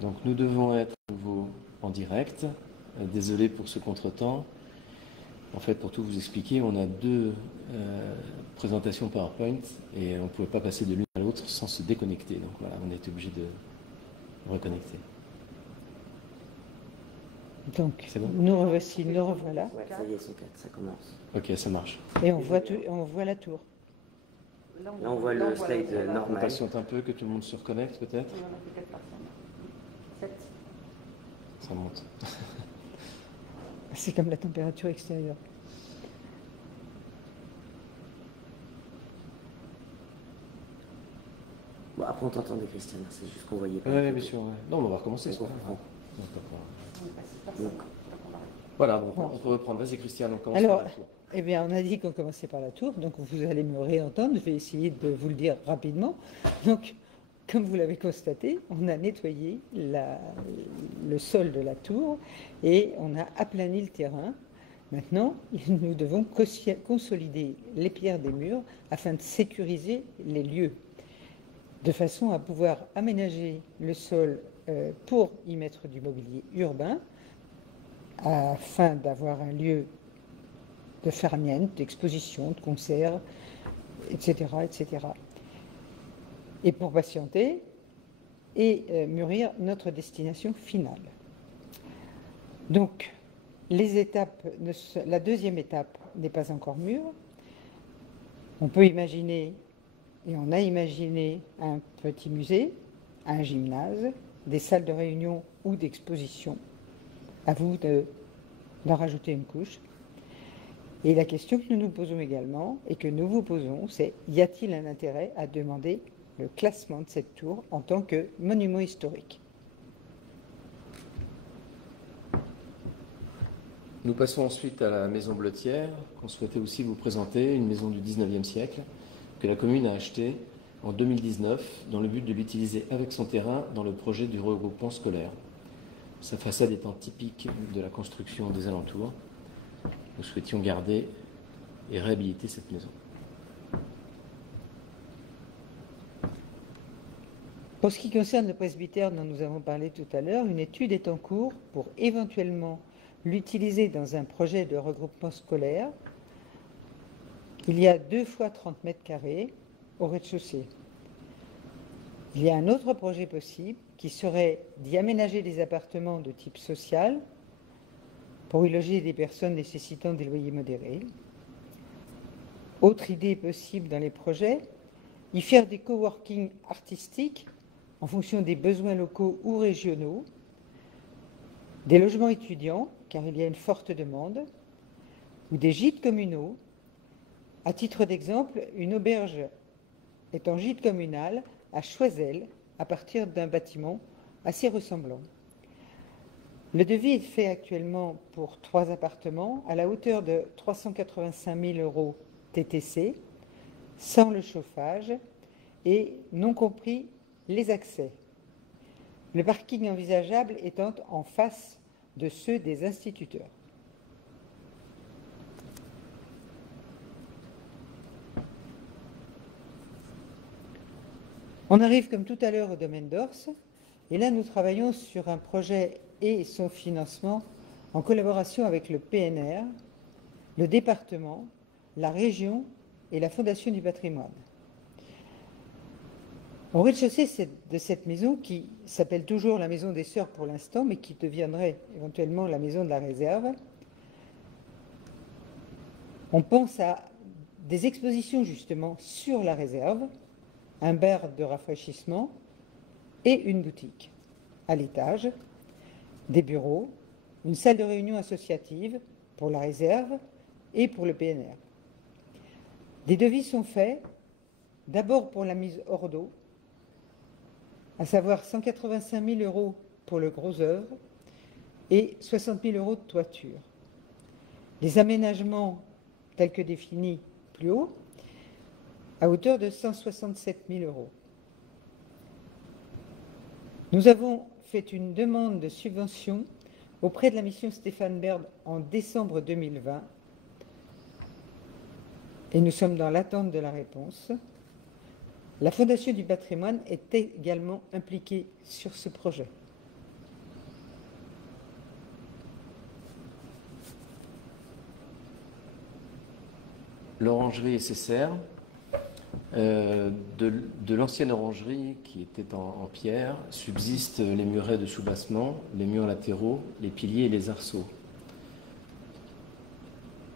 Donc nous devons être à nouveau en direct. Désolé pour ce contretemps. En fait, pour tout vous expliquer, on a deux présentations PowerPoint et on ne pouvait pas passer de l'une à l'autre sans se déconnecter. Donc voilà, on est obligé de reconnecter. Donc, bon, nous revoici, nous revoilà. Ouais, ça y est, ça commence. Ok, ça marche. Et on voit la tour. Là, on voit le slide On normal. patiente un peu, que tout le monde se reconnecte peut-être. 7. Ça monte. C'est comme la température extérieure. Bon, après, on t'entendait, Christiane, c'est juste qu'on voyait pas. Oui, bien sûr. Ouais. Non, mais on va recommencer. C'est bon. Donc, voilà, bon, on peut reprendre. Vas-y, Christiane, on commence. Alors, par la tour. eh bien, on a dit qu'on commençait par la tour, donc vous allez me réentendre. Je vais essayer de vous le dire rapidement. Donc, comme vous l'avez constaté, on a nettoyé le sol de la tour et on a aplani le terrain. Maintenant, nous devons consolider les pierres des murs afin de sécuriser les lieux, de façon à pouvoir aménager le sol pour y mettre du mobilier urbain, afin d'avoir un lieu de farniente, d'exposition, de concert, etc., etc. Et pour patienter et mûrir notre destination finale. Donc, la deuxième étape n'est pas encore mûre. On peut imaginer, et on a imaginé, un petit musée, un gymnase, des salles de réunion ou d'exposition. À vous d'en rajouter une couche. Et la question que nous nous posons également, et que nous vous posons, c'est: y a-t-il un intérêt à demander le classement de cette tour en tant que monument historique? Nous passons ensuite à la maison Blottière, qu'on souhaitait aussi vous présenter, une maison du 19e siècle, que la commune a achetée en 2019, dans le but de l'utiliser avec son terrain dans le projet du regroupement scolaire. Sa façade étant typique de la construction des alentours, nous souhaitions garder et réhabiliter cette maison. Pour ce qui concerne le presbytère dont nous avons parlé tout à l'heure, une étude est en cours pour éventuellement l'utiliser dans un projet de regroupement scolaire. Il y a 2 fois 30 mètres carrés au rez-de-chaussée. Il y a un autre projet possible qui serait d'y aménager des appartements de type social pour y loger des personnes nécessitant des loyers modérés. Autre idée possible dans les projets, y faire des coworking artistiques en fonction des besoins locaux ou régionaux, des logements étudiants, car il y a une forte demande, ou des gîtes communaux. À titre d'exemple, une auberge est en gîte communal à Choiseul, à partir d'un bâtiment assez ressemblant. Le devis est fait actuellement pour 3 appartements à la hauteur de 385 000 € TTC, sans le chauffage et non compris les accès. Le parking envisageable étant en face de ceux des instituteurs. On arrive comme tout à l'heure au domaine d'Ors, et là nous travaillons sur un projet et son financement en collaboration avec le PNR, le département, la région et la Fondation du patrimoine. Au rez-de-chaussée de cette maison, qui s'appelle toujours la maison des Sœurs pour l'instant, mais qui deviendrait éventuellement la maison de la réserve, on pense à des expositions justement sur la réserve, un bar de rafraîchissement et une boutique. À l'étage, des bureaux, une salle de réunion associative pour la réserve et pour le PNR. Des devis sont faits, d'abord pour la mise hors d'eau, à savoir 185 000 € pour le gros œuvre et 60 000 € de toiture. Les aménagements tels que définis plus haut, à hauteur de 167 000 €. Nous avons fait une demande de subvention auprès de la mission Stéphane Bern en décembre 2020 et nous sommes dans l'attente de la réponse. La Fondation du patrimoine est également impliquée sur ce projet. L'orangerie SSR, de l'ancienne orangerie qui était en pierre, subsistent les murets de soubassement, les murs latéraux, les piliers et les arceaux.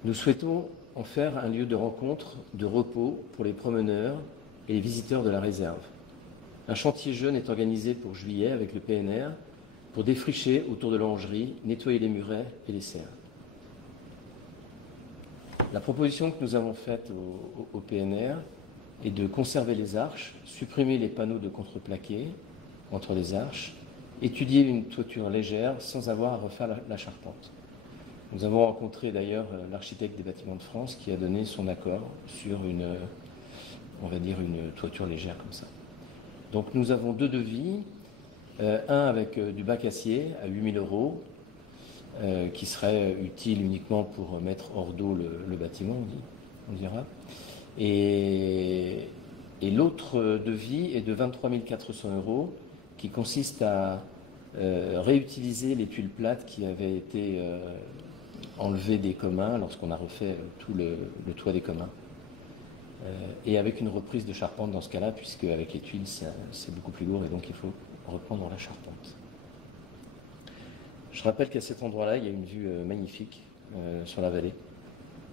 Nous souhaitons en faire un lieu de rencontre, de repos pour les promeneurs et les visiteurs de la réserve. Un chantier jeune est organisé pour juillet avec le PNR pour défricher autour de l'orangerie, nettoyer les murets et les serres. La proposition que nous avons faite au PNR est de conserver les arches, supprimer les panneaux de contreplaqué entre les arches, étudier une toiture légère sans avoir à refaire la charpente. Nous avons rencontré d'ailleurs l'architecte des Bâtiments de France qui a donné son accord sur une toiture légère comme ça. Donc nous avons deux devis, un avec du bac acier à 8 000 €, qui serait utile uniquement pour mettre hors d'eau le bâtiment, on dira. Et l'autre devis est de 23 400 €, qui consiste à réutiliser les tuiles plates qui avaient été enlevées des communs lorsqu'on a refait tout le toit des communs. Et avec une reprise de charpente dans ce cas-là, puisque avec les tuiles, c'est beaucoup plus lourd et donc il faut reprendre la charpente. Je rappelle qu'à cet endroit-là, il y a une vue magnifique sur la vallée.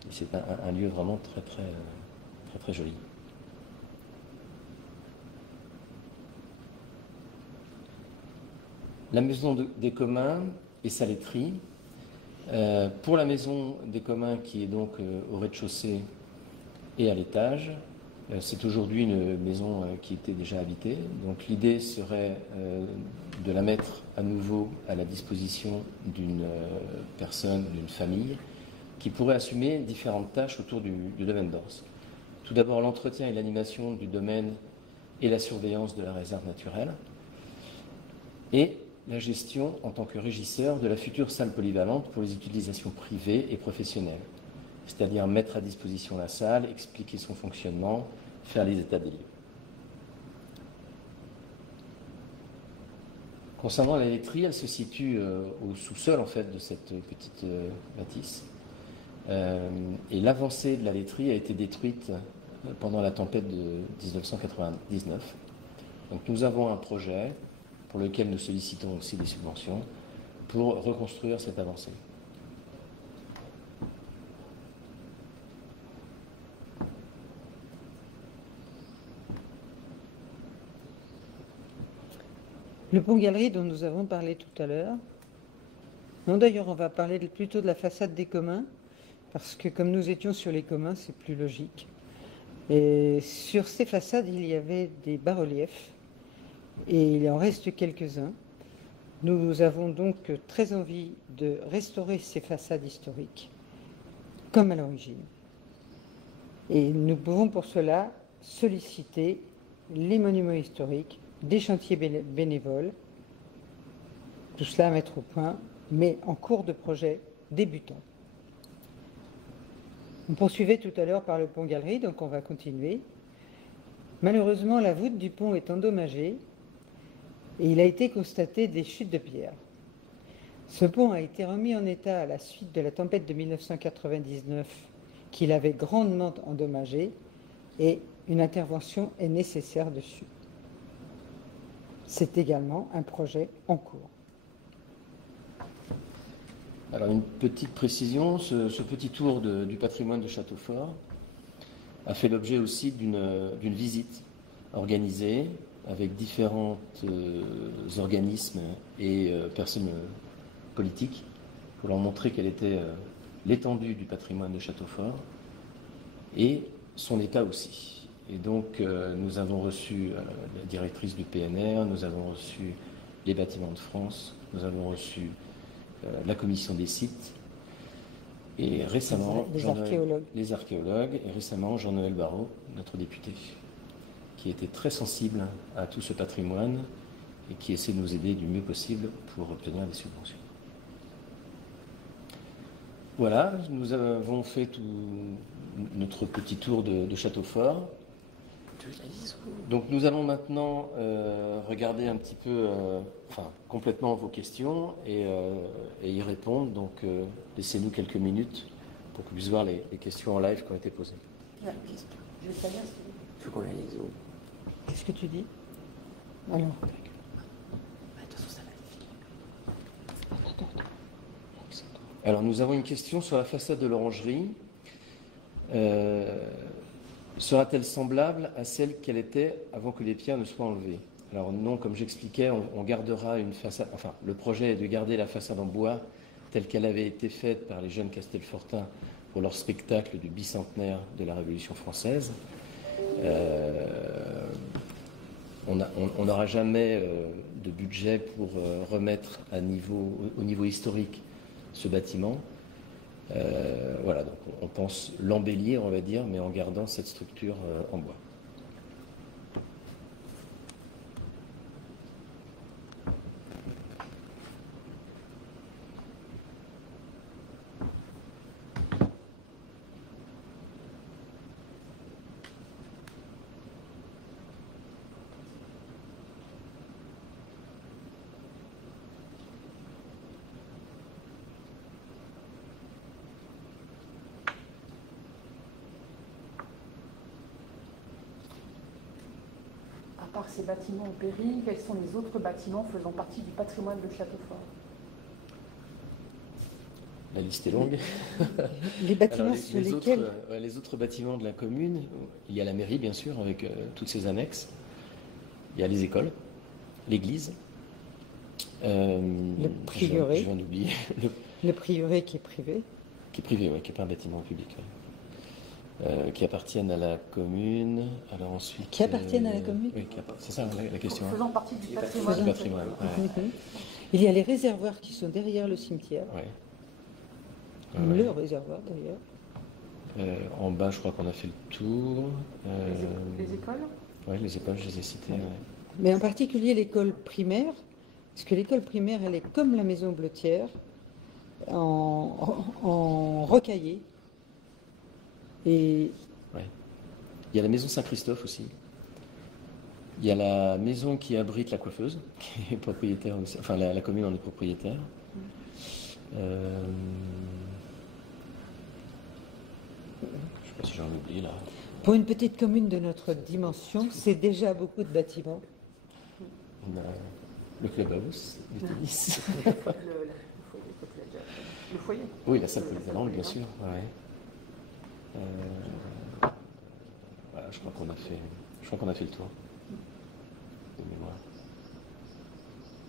Et c'est un lieu vraiment très joli. La maison des communs et sa laiterie. Pour la maison des communs qui est donc au rez-de-chaussée et à l'étage, c'est aujourd'hui une maison qui était déjà habitée. Donc l'idée serait de la mettre à nouveau à la disposition d'une personne, d'une famille, qui pourrait assumer différentes tâches autour du domaine d'Ors. Tout d'abord l'entretien et l'animation du domaine et la surveillance de la réserve naturelle, et la gestion en tant que régisseur de la future salle polyvalente pour les utilisations privées et professionnelles, c'est-à-dire mettre à disposition la salle, expliquer son fonctionnement, faire les états des lieux. Concernant la laiterie, elle se situe au sous-sol en fait de cette petite bâtisse. Et l'avancée de la laiterie a été détruite pendant la tempête de 1999. Donc nous avons un projet pour lequel nous sollicitons aussi des subventions pour reconstruire cette avancée. Le pont-galerie dont nous avons parlé tout à l'heure. Non, d'ailleurs, on va parler plutôt de la façade des communs, parce que comme nous étions sur les communs, c'est plus logique. Et sur ces façades, il y avait des bas-reliefs, et il en reste quelques-uns. Nous avons donc très envie de restaurer ces façades historiques, comme à l'origine. Et nous pouvons pour cela solliciter les monuments historiques, des chantiers bénévoles, tout cela à mettre au point, mais en cours de projet débutant. On poursuivait tout à l'heure par le pont-galerie, donc on va continuer. Malheureusement, la voûte du pont est endommagée et il a été constaté des chutes de pierre. Ce pont a été remis en état à la suite de la tempête de 1999 qui l'avait grandement endommagé, et une intervention est nécessaire dessus. C'est également un projet en cours. Alors une petite précision, ce petit tour du patrimoine de Châteaufort a fait l'objet aussi d'une visite organisée avec différents organismes et personnes politiques pour leur montrer quelle était l'étendue du patrimoine de Châteaufort et son état aussi. Et donc nous avons reçu la directrice du PNR, nous avons reçu les Bâtiments de France, nous avons reçu la commission des sites et récemment les archéologues, et récemment Jean-Noël Barrot, notre député, qui était très sensible à tout ce patrimoine et qui essaie de nous aider du mieux possible pour obtenir des subventions. Voilà, nous avons fait tout notre petit tour de Châteaufort. Donc nous allons maintenant regarder un petit peu, complètement vos questions et y répondre. Donc laissez-nous quelques minutes pour qu'on puisse voir les questions en live qui ont été posées. Je vais savoir si... Il faut qu'on aille les autres. Qu'est-ce que tu dis? Alors, Alors nous avons une question sur la façade de l'orangerie. Sera-t-elle semblable à celle qu'elle était avant que les pierres ne soient enlevées? Alors non, comme j'expliquais, on gardera une façade, le projet est de garder la façade en bois telle qu'elle avait été faite par les jeunes Castelfortins pour leur spectacle du bicentenaire de la Révolution française. On n'aura jamais de budget pour remettre au niveau historique ce bâtiment. Voilà, donc on pense l'embellir, on va dire, mais en gardant cette structure en bois. À part ces bâtiments au péril, quels sont les autres bâtiments faisant partie du patrimoine de Châteaufort? La liste est longue. les bâtiments Alors, sur lesquels... les autres bâtiments de la commune, il y a la mairie bien sûr avec toutes ses annexes, il y a les écoles, l'église, le prieuré, je viens d'oublier, le prieuré qui est privé. Qui est privé, qui n'est pas un bâtiment public. Qui appartiennent à la commune. Alors ensuite, qui appartiennent à la commune? Oui, c'est ça la question. Faisant partie du patrimoine. Du patrimoine, ouais. Il y a les réservoirs qui sont derrière le cimetière. Ouais. Le réservoir d'ailleurs. En bas, je crois qu'on a fait le tour. Les écoles? Oui, les écoles, je les ai citées. Ouais. Mais en particulier l'école primaire, parce que l'école primaire, elle est comme la maison Blottière, en rocaillé. Et... Ouais. Il y a la maison Saint-Christophe aussi. Il y a la maison qui abrite la coiffeuse, qui est propriétaire aussi. Enfin, la commune en est propriétaire. Je ne sais pas si j'en oublie là. Pour une petite commune de notre dimension, c'est déjà beaucoup de bâtiments. On a le clubhouse, le tennis. Le foyer. Oui, la salle polyvalente, bien sûr. Ouais. Voilà, je crois qu'on a fait le tour de mémoire.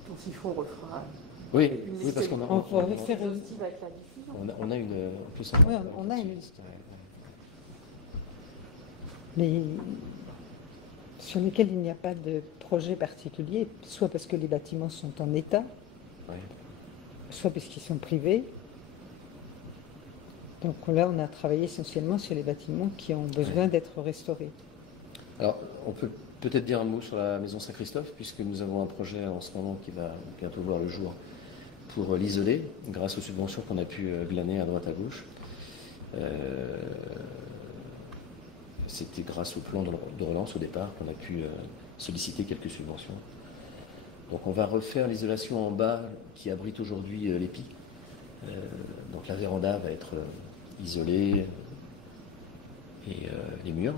Donc s'il faut, on refera. Oui, parce qu'on a. On pourrait faire une... On a une. En plus, on a une liste. Ouais. Mais sur lesquels il n'y a pas de projet particulier, soit parce que les bâtiments sont en état, Ouais. soit parce qu'ils sont privés. Donc là, on a travaillé essentiellement sur les bâtiments qui ont besoin d'être restaurés. Alors, on peut peut-être dire un mot sur la maison Saint-Christophe, puisque nous avons un projet en ce moment qui va bientôt voir le jour pour l'isoler, grâce aux subventions qu'on a pu glaner à droite à gauche. C'était grâce au plan de relance au départ qu'on a pu solliciter quelques subventions. Donc on va refaire l'isolation en bas qui abrite aujourd'hui l'épi. Donc la véranda va être isolée et les murs.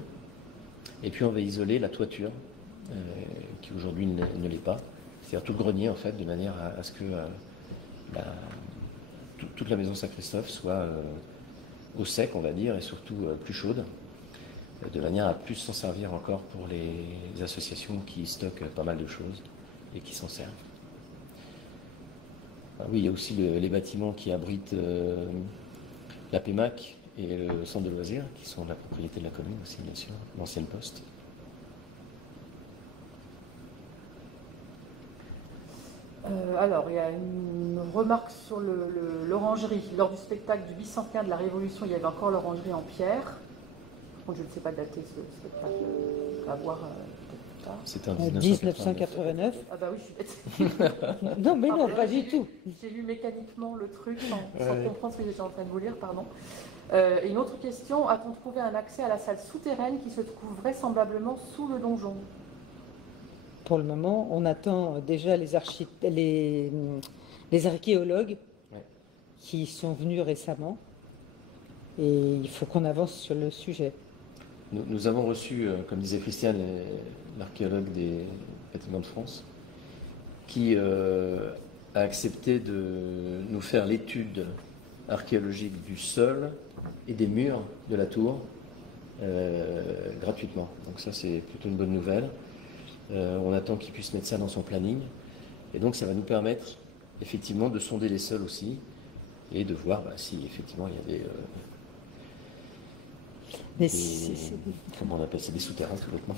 Et puis on va isoler la toiture qui aujourd'hui ne l'est pas. C'est-à-dire tout le grenier en fait, de manière à ce que toute la maison Saint-Christophe soit au sec, on va dire, et surtout plus chaude, de manière à plus s'en servir encore pour les associations qui stockent pas mal de choses et qui s'en servent. Ah oui, il y a aussi les bâtiments qui abritent la PEMAC et le centre de loisirs, qui sont la propriété de la commune aussi, bien sûr, l'ancienne poste. Alors, il y a une remarque sur l'orangerie. Lors du spectacle du bicentenaire de la Révolution, il y avait encore l'orangerie en pierre. Par contre, je ne sais pas dater ce spectacle. On va voir plus tard. C'était en 1989. Ah bah oui, je suis bête. Non, mais non, pas du tout. J'ai lu mécaniquement le truc sans comprendre ce que j'étais en train de vous lire, pardon. Et une autre question, a-t-on trouvé un accès à la salle souterraine qui se trouve vraisemblablement sous le donjon? Pour le moment, on attend déjà les archéologues Ouais. qui sont venus récemment. Et il faut qu'on avance sur le sujet. Nous avons reçu, comme disait Christiane, l'archéologue des Bâtiments de France, qui a accepté de nous faire l'étude archéologique du sol et des murs de la tour gratuitement. Donc ça, c'est plutôt une bonne nouvelle. On attend qu'il puisse mettre ça dans son planning. Et donc ça va nous permettre effectivement de sonder les sols aussi et de voir si effectivement il y a Mais comment on appelle ça, des souterrains tout bêtement.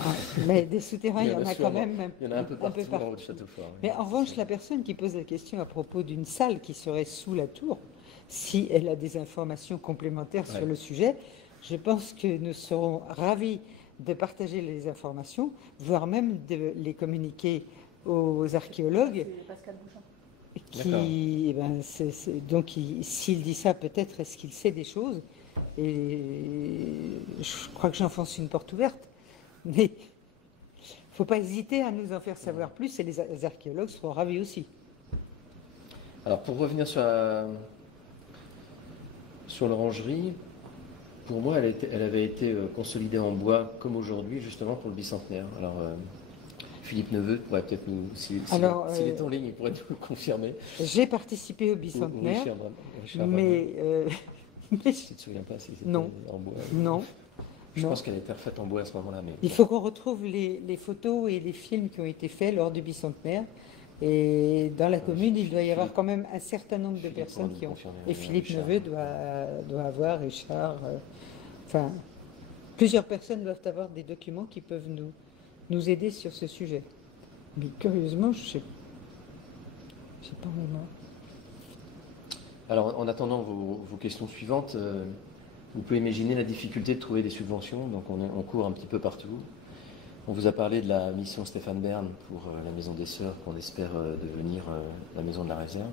mais des souterrains, il y en a quand même Il y en a un peu partout en haut de Château-Fort. Oui. Mais en revanche, la personne qui pose la question à propos d'une salle qui serait sous la tour, si elle a des informations complémentaires sur le sujet, je pense que nous serons ravis de partager les informations, voire même de les communiquer aux archéologues. C'est Pascal Bouchon. Donc, s'il dit ça, peut-être est-ce qu'il sait des choses. Et je crois que j'enfonce une porte ouverte. Mais il ne faut pas hésiter à nous en faire savoir plus, et les archéologues seront ravis aussi. Alors, pour revenir sur l'orangerie, pour moi, elle avait été consolidée en bois, comme aujourd'hui, justement, pour le bicentenaire. Alors, Philippe Neveu pourrait peut-être nous, s'il est en ligne, il pourrait nous le confirmer. J'ai participé au bicentenaire, mais tu ne te souviens pas si c'était en bois? Non. Je pense qu'elle a été refaite en bois à ce moment-là. Mais... Il faut qu'on retrouve les photos et les films qui ont été faits lors du bicentenaire. Et dans la commune, il doit y avoir quand même un certain nombre de personnes qui ont... Et Philippe Neveu doit avoir, Richard... Enfin, plusieurs personnes doivent avoir des documents qui peuvent nous aider sur ce sujet. Mais curieusement, je ne sais pas vraiment. Alors, en attendant vos questions suivantes, vous pouvez imaginer la difficulté de trouver des subventions. Donc, on court un petit peu partout. On vous a parlé de la mission Stéphane Bern pour la Maison des Sœurs, qu'on espère devenir la Maison de la Réserve.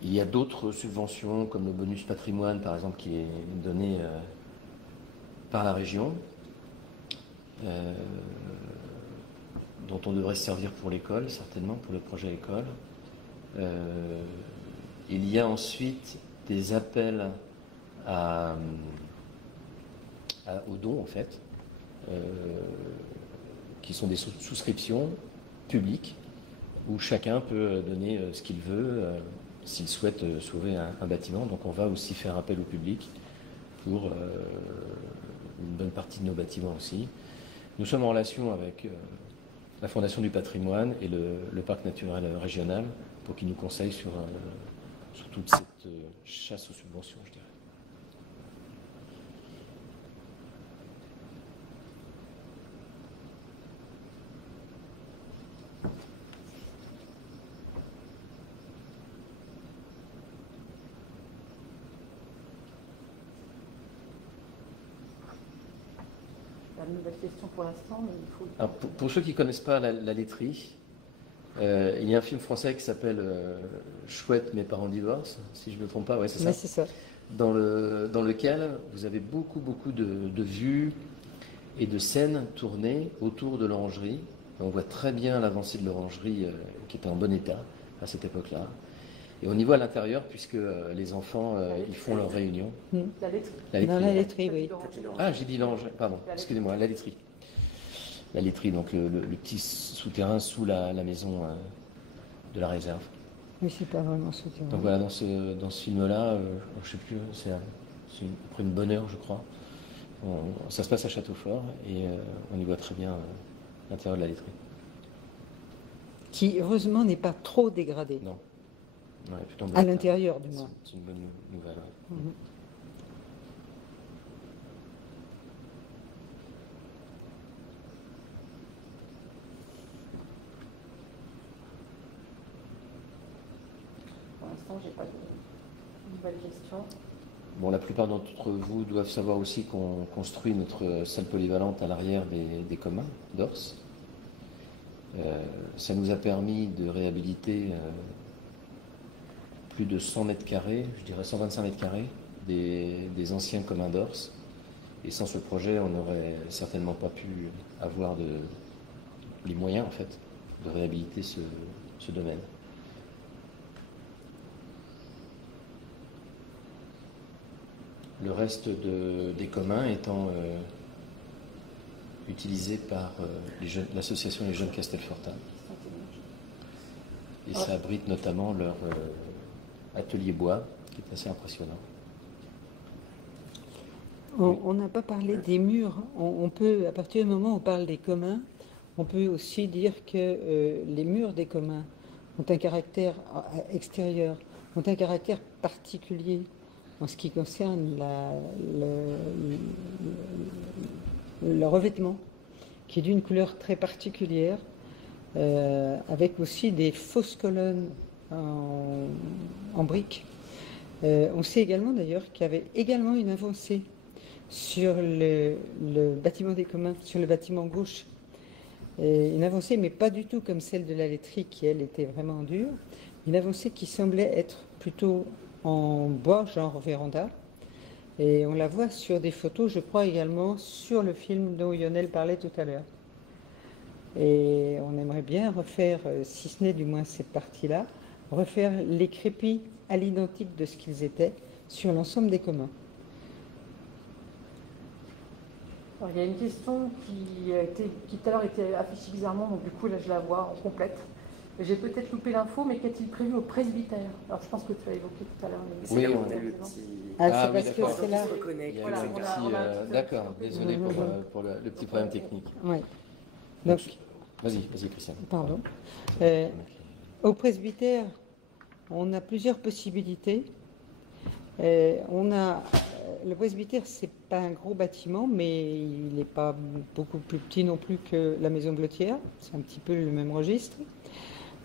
Il y a d'autres subventions, comme le bonus patrimoine, par exemple, qui est donné par la région, dont on devrait se servir pour l'école, certainement, pour le projet école. Il y a ensuite des appels aux dons, en fait, qui sont des souscriptions publiques, où chacun peut donner ce qu'il veut, s'il souhaite sauver un bâtiment. Donc on va aussi faire appel au public pour une bonne partie de nos bâtiments aussi. Nous sommes en relation avec la Fondation du patrimoine et le Parc naturel régional pour qu'ils nous conseillent sur toute cette chasse aux subventions, je dirais. Une nouvelle question pour l'instant, mais il faut... Alors, pour ceux qui ne connaissent pas la laiterie, il y a un film français qui s'appelle Chouette, mes parents divorcent, si je ne me trompe pas, ouais, c'est ça. Oui, c'est ça. Dans lequel vous avez beaucoup de vues et de scènes tournées autour de l'orangerie. On voit très bien l'avancée de l'orangerie qui était en bon état à cette époque-là. Et on y voit à l'intérieur, puisque les enfants, ils font leur réunion. La laiterie. Dans la laiterie, oui. Ah, j'ai dit l'orangerie, pardon, excusez-moi, la laiterie. La laiterie, donc le petit souterrain sous la maison de la réserve. Oui, c'est pas vraiment souterrain. Donc voilà, dans ce film-là, je ne sais plus, c'est après une bonne heure, je crois. Ça se passe à Château-Fort et on y voit très bien l'intérieur de la laiterie. Qui, heureusement, n'est pas trop dégradé. Non. Ouais, plutôt en bon À état. l'intérieur, du moins. C'est une bonne nouvelle. Ouais. Pour l'instant, je n'ai pas de nouvelles questions. Bon, la plupart d'entre vous doivent savoir aussi qu'on construit notre salle polyvalente à l'arrière des communs d'Ors. Ça nous a permis de réhabiliter plus de 100 mètres carrés, je dirais 125 mètres carrés, des anciens communs d'Ors. Et sans ce projet, on n'aurait certainement pas pu avoir les moyens, en fait, de réhabiliter ce domaine. Le reste des communs étant utilisé par l'association Les Jeunes Castelfortin. Et ça abrite notamment leur atelier bois, qui est assez impressionnant. On n'a pas parlé des murs. On peut, à partir du moment où on parle des communs, on peut aussi dire que les murs des communs ont un caractère extérieur, ont un caractère particulier en ce qui concerne le revêtement, qui est d'une couleur très particulière, avec aussi des fausses colonnes en briques. On sait également d'ailleurs qu'il y avait également une avancée sur le bâtiment des communs, sur le bâtiment gauche. Une avancée, mais pas du tout comme celle de la laiterie, qui elle était vraiment dure. Une avancée qui semblait être plutôt en bois, genre véranda. Et on la voit sur des photos, je crois également, sur le film dont Lionel parlait tout à l'heure. Et on aimerait bien refaire, si ce n'est du moins cette partie-là, refaire les crépis à l'identique de ce qu'ils étaient sur l'ensemble des communs. Alors, il y a une question qui tout à l'heure était affichée bizarrement, donc du coup là je la vois en complète. J'ai peut-être loupé l'info, mais qu'est-il prévu au presbytère? Alors je pense que tu as évoqué tout à l'heure. Oui, on a le petit... Ah, c'est oui, parce d'accord. que c'est là. Il y a Voilà, eu un petit... D'accord, désolé pour le petit problème technique. Oui. Donc, Vas-y, Christiane. pardon. Au presbytère, on a plusieurs possibilités. Le presbytère, c'est pas un gros bâtiment, mais il n'est pas beaucoup plus petit non plus que la maison Blottière. C'est un petit peu le même registre.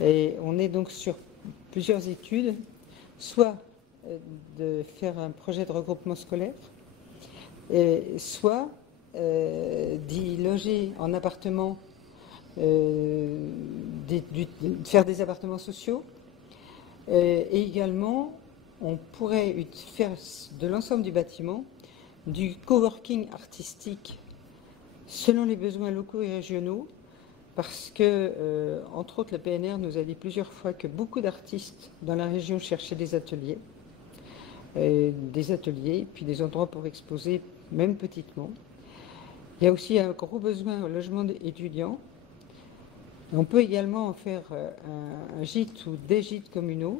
Et on est donc sur plusieurs études, soit de faire un projet de regroupement scolaire, soit d'y loger en appartement, faire des appartements sociaux, et également on pourrait faire de l'ensemble du bâtiment du coworking artistique selon les besoins locaux et régionaux, parce que, entre autres, la PNR nous a dit plusieurs fois que beaucoup d'artistes dans la région cherchaient des ateliers, puis des endroits pour exposer, même petitement. Il y a aussi un gros besoin au logement étudiant. On peut également en faire un gîte ou des gîtes communaux.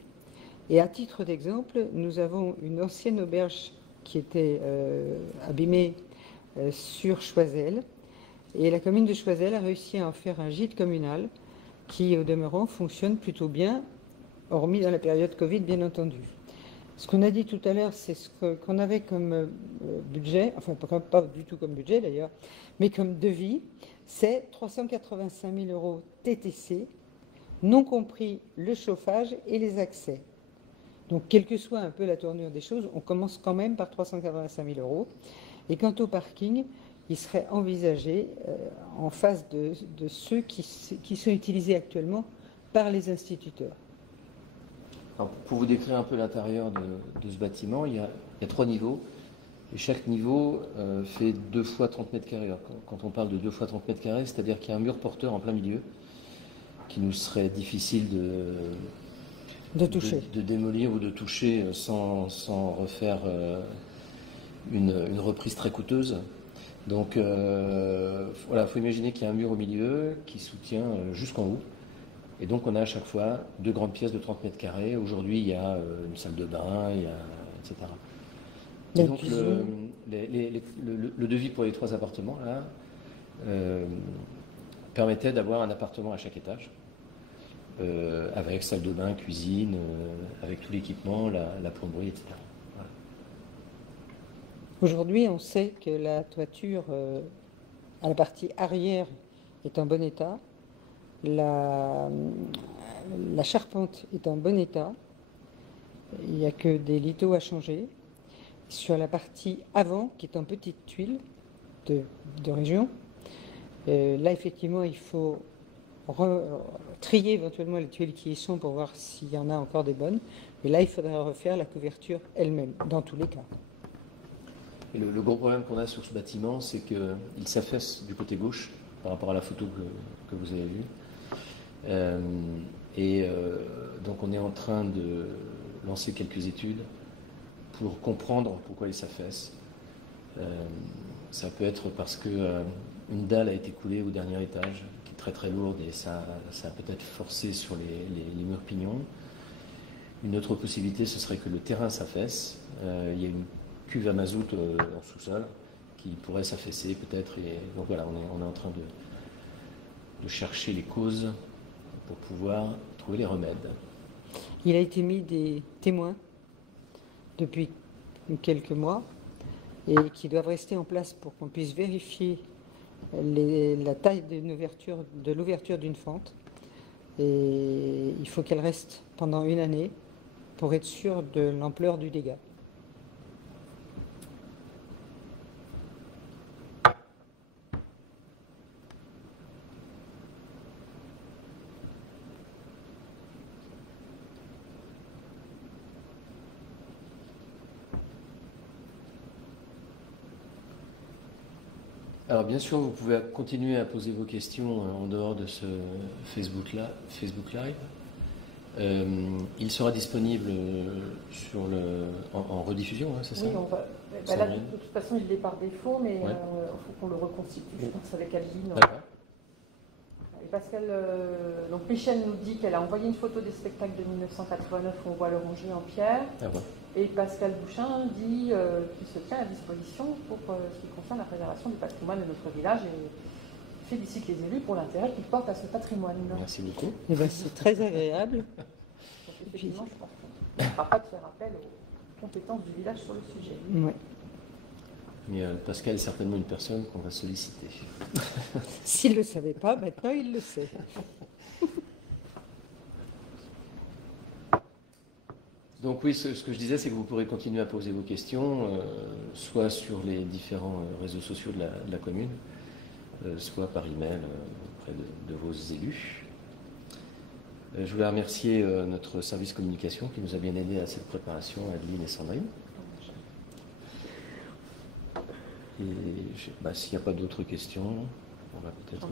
Et à titre d'exemple, nous avons une ancienne auberge qui était abîmée sur Choiseul. Et la commune de Choiseul a réussi à en faire un gîte communal qui, au demeurant, fonctionne plutôt bien, hormis dans la période Covid, bien entendu. Ce qu'on a dit tout à l'heure, c'est ce qu'on avait comme budget, enfin pas du tout comme budget d'ailleurs, mais comme devis, c'est 385 000 € TTC, non compris le chauffage et les accès. Donc, quelle que soit un peu la tournure des choses, on commence quand même par 385 000 €. Et quant au parking, il serait envisagé en face de ceux qui sont utilisés actuellement par les instituteurs. Alors, pour vous décrire un peu l'intérieur de ce bâtiment, il y a 3 niveaux. Et chaque niveau fait 2 fois 30 mètres carrés. Alors, quand on parle de 2 fois 30 mètres carrés, c'est-à-dire qu'il y a un mur porteur en plein milieu qui nous serait difficile de démolir ou de toucher sans refaire une reprise très coûteuse. Donc voilà, il faut imaginer qu'il y a un mur au milieu qui soutient jusqu'en haut. Et donc on a à chaque fois 2 grandes pièces de 30 mètres carrés. Aujourd'hui, il y a une salle de bain, etc. Et donc le devis pour les 3 appartements là permettait d'avoir un appartement à chaque étage. Avec salle de bain, cuisine, avec tout l'équipement, la plomberie, etc. Voilà. Aujourd'hui, on sait que la toiture à la partie arrière est en bon état, la charpente est en bon état, il n'y a que des lithos à changer. Sur la partie avant, qui est en petite tuile de région, là effectivement il faut trier éventuellement les tuiles qui y sont pour voir s'il y en a encore des bonnes. Et là, il faudra refaire la couverture elle-même, dans tous les cas. Et le gros problème qu'on a sur ce bâtiment, c'est qu'il s'affaisse du côté gauche par rapport à la photo que vous avez vue. Donc on est en train de lancer quelques études pour comprendre pourquoi il s'affaisse. Ça peut être parce qu'une dalle a été coulée au dernier étage, qui est très très lourde, et ça a peut-être forcé sur les murs pignons. Une autre possibilité, ce serait que le terrain s'affaisse. Il y a une cuve à mazout en sous-sol qui pourrait s'affaisser peut-être. Et donc voilà, on est en train de chercher les causes pour pouvoir trouver les remèdes. Il a été mis des témoins depuis quelques mois et qui doivent rester en place pour qu'on puisse vérifier la taille de l'ouverture d'une fente. Et il faut qu'elle reste pendant une année pour être sûr de l'ampleur du dégât. Alors bien sûr, vous pouvez continuer à poser vos questions en dehors de ce Facebook Live. Il sera disponible en rediffusion, hein, c'est ça? Oui, là, de toute façon, il l'est par défaut, mais il faut qu'on le reconstitue, je pense, avec Aline. D'accord. Et Pascal, donc Michel nous dit qu'elle a envoyé une photo des spectacles de 1989 où on voit l'orangerie en pierre. Ah ouais. Et Pascal Bouchin dit qu'il se tient à disposition pour ce qui concerne la préservation du patrimoine de notre village et félicite les élus pour l'intérêt qu'ils portent à ce patrimoine. Merci beaucoup. Eh ben, c'est très agréable. Donc, effectivement, je pense qu'on ne fera pas de faire appel aux compétences du village sur le sujet. Ouais. Mais Pascal est certainement une personne qu'on va solliciter. S'il ne le savait pas, maintenant il le sait. Donc oui, ce que je disais, c'est que vous pourrez continuer à poser vos questions, soit sur les différents réseaux sociaux de la commune, soit par email auprès de vos élus. Je voulais remercier notre service communication qui nous a bien aidé à cette préparation, Adeline et Sandrine. Et s'il n'y a pas d'autres questions, on va peut-être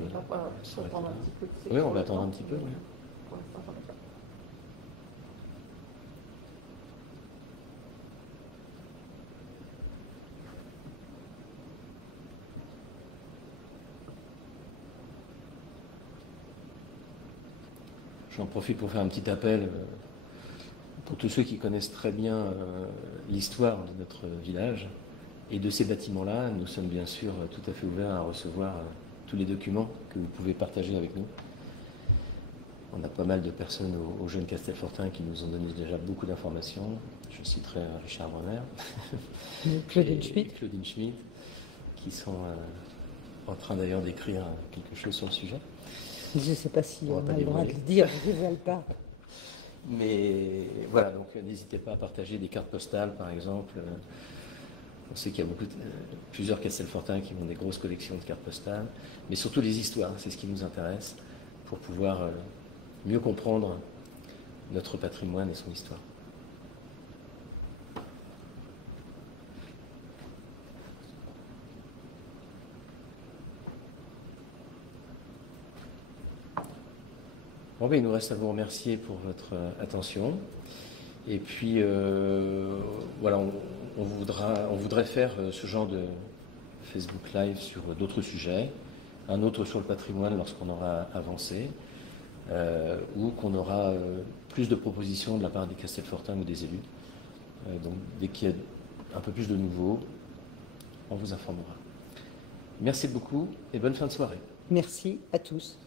s'arrêter là. Oui, on va attendre un petit peu. Oui. Pour l'instant, j'en ai pas. J'en profite pour faire un petit appel pour tous ceux qui connaissent très bien l'histoire de notre village et de ces bâtiments-là. Nous sommes bien sûr tout à fait ouverts à recevoir tous les documents que vous pouvez partager avec nous. On a pas mal de personnes au Jeune Castelfortin qui nous ont donné déjà beaucoup d'informations. Je citerai Richard Bronner, Claudine Schmitt. Claudine Schmitt, qui sont en train d'ailleurs d'écrire quelque chose sur le sujet. Je ne sais pas si On va on pas a le droit de dévoiler. le dire, je ne révèle pas. Mais voilà, donc n'hésitez pas à partager des cartes postales, par exemple. On sait qu'il y a plusieurs Castelfortins qui ont des grosses collections de cartes postales, mais surtout les histoires, c'est ce qui nous intéresse, pour pouvoir mieux comprendre notre patrimoine et son histoire. Bon, ben, il nous reste à vous remercier pour votre attention. Et puis, voilà, on voudrait faire ce genre de Facebook Live sur d'autres sujets, un autre sur le patrimoine lorsqu'on aura avancé, ou qu'on aura plus de propositions de la part des Castelfortins ou des élus. Donc, dès qu'il y a un peu plus de nouveau, on vous informera. Merci beaucoup et bonne fin de soirée. Merci à tous.